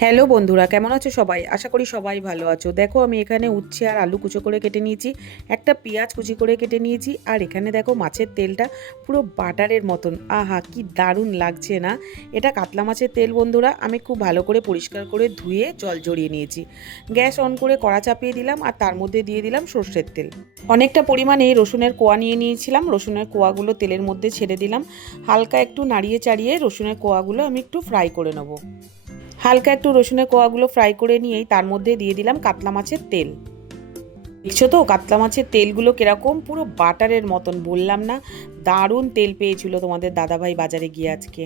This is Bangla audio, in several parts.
হ্যালো বন্ধুরা, কেমন আছো সবাই? আশা করি সবাই ভালো আছো। দেখো আমি এখানে উচ্ছে আর আলু কুচো করে কেটে নিয়েছি, একটা পেঁয়াজ কুচি করে কেটে নিয়েছি, আর এখানে দেখো মাছের তেলটা পুরো বাটারের মতন। আহা কি দারুণ লাগছে না! এটা কাতলা মাছের তেল বন্ধুরা। আমি খুব ভালো করে পরিষ্কার করে ধুয়ে জল ঝরিয়ে নিয়েছি। গ্যাস অন করে কড়া চাপিয়ে দিলাম আর তার মধ্যে দিয়ে দিলাম সর্ষের তেল। অনেকটা পরিমাণে রসুনের কোয়া নিয়ে নিয়েছিলাম। রসুনের কোয়াগুলো তেলের মধ্যে ছেড়ে দিলাম। হালকা একটু নাড়িয়ে চাড়িয়ে রসুনের কোয়াগুলো আমি একটু ফ্রাই করে নেবো। হালকা একটু রসুনের কোয়াগুলো ফ্রাই করে নিয়েই তার মধ্যে দিয়ে দিলাম কাতলা মাছের তেল। দেখছো তো কাতলা মাছের তেলগুলো কিরকম পুরো বাটারের মতন, বললাম না? দারুণ তেল পেয়েছিল তোমাদের দাদাভাই বাজারে গিয়ে আজকে।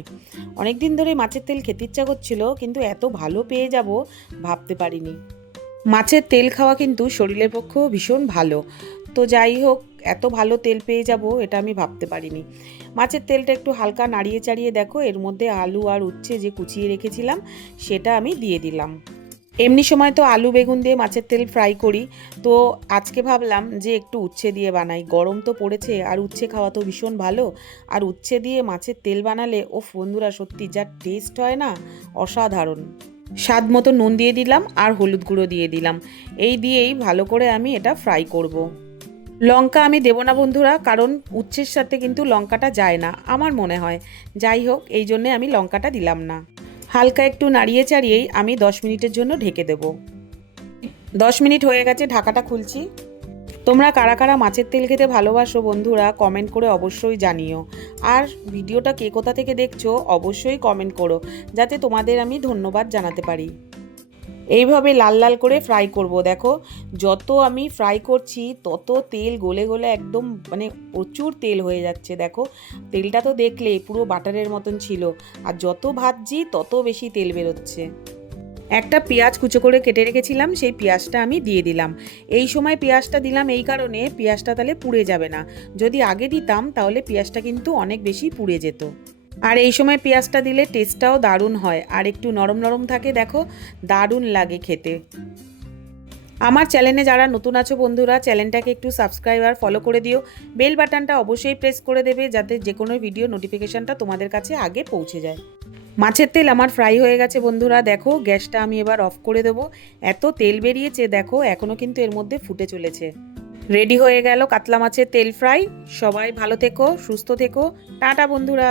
অনেক দিন ধরে মাছের তেল খেতে ইচ্ছা করছিল, কিন্তু এত ভালো পেয়ে যাব ভাবতে পারিনি। মাছের তেল খাওয়া কিন্তু শরীরের পক্ষেও ভীষণ ভালো। তো যাই হোক, এত ভালো তেল পেয়ে যাব এটা আমি ভাবতে পারিনি। মাছের তেলটা একটু হালকা নাড়িয়ে চাড়িয়ে দেখো এর মধ্যে আলু আর উচ্ছে যে কুচিয়ে রেখেছিলাম সেটা আমি দিয়ে দিলাম। এমনি সময় তো আলু বেগুন দিয়ে মাছের তেল ফ্রাই করি, তো আজকে ভাবলাম যে একটু উচ্ছে দিয়ে বানাই। গরম তো পড়েছে আর উচ্ছে খাওয়া তো ভীষণ ভালো। আর উচ্ছে দিয়ে মাছের তেল বানালে ও বন্ধুরা সত্যি যা টেস্ট হয় না, অসাধারণ। স্বাদ মতো নুন দিয়ে দিলাম আর হলুদ গুঁড়ো দিয়ে দিলাম। এই দিয়েই ভালো করে আমি এটা ফ্রাই করব। লঙ্কা আমি দেবো না বন্ধুরা, কারণ উচ্ছের সাথে কিন্তু লঙ্কাটা যায় না আমার মনে হয়। যাই হোক, এই জন্যে আমি লঙ্কাটা দিলাম না। হালকা একটু নাড়িয়ে চাড়িয়েই আমি 10 মিনিটের জন্য ঢেকে দেবো। 10 মিনিট হয়ে গেছে, ঢাকাটা খুলছি। তোমরা কারা কারা মাছের তেল খেতে ভালোবাসো বন্ধুরা, কমেন্ট করে অবশ্যই জানিও। আর ভিডিওটা কে কোথা থেকে দেখছো অবশ্যই কমেন্ট করো, যাতে তোমাদের আমি ধন্যবাদ জানাতে পারি। এইভাবে লাল লাল করে ফ্রাই করব। দেখো যত আমি ফ্রাই করছি তত তেল গলে গলে একদম মানে প্রচুর তেল হয়ে যাচ্ছে। দেখো তেলটা তো দেখলে পুরো বাটারের মতন ছিল, আর যত ভাজছি তত বেশি তেল বেরোচ্ছে। একটা পেঁয়াজ কুচো করে কেটে রেখেছিলাম, সেই পেঁয়াজটা আমি দিয়ে দিলাম। এই সময় পেঁয়াজটা দিলাম এই কারণে, পেঁয়াজটা তাহলে পুড়ে যাবে না। যদি আগে দিতাম তাহলে পেঁয়াজটা কিন্তু অনেক বেশি পুড়ে যেত। আর এই সময় পেঁয়াজটা দিলে টেস্টটাও দারুণ হয়, আর একটু নরম নরম থাকে, দেখো দারুণ লাগে খেতে। আমার চ্যানেলে যারা নতুন আছো বন্ধুরা, চ্যানেলটাকে একটু সাবস্ক্রাইব আর ফলো করে দিও। বেল বাটনটা অবশ্যই প্রেস করে দেবে, যাতে যে কোনো ভিডিও নোটিফিকেশানটা তোমাদের কাছে আগে পৌঁছে যায়। মাছের তেল আমার ফ্রাই হয়ে গেছে বন্ধুরা। দেখো গ্যাসটা আমি এবার অফ করে দেবো। এত তেল বেরিয়েছে দেখো, এখনও কিন্তু এর মধ্যে ফুটে চলেছে। রেডি হয়ে গেল কাতলা মাছের তেল ফ্রাই। সবাই ভালো থেকো, সুস্থ থেকো। টাটা বন্ধুরা।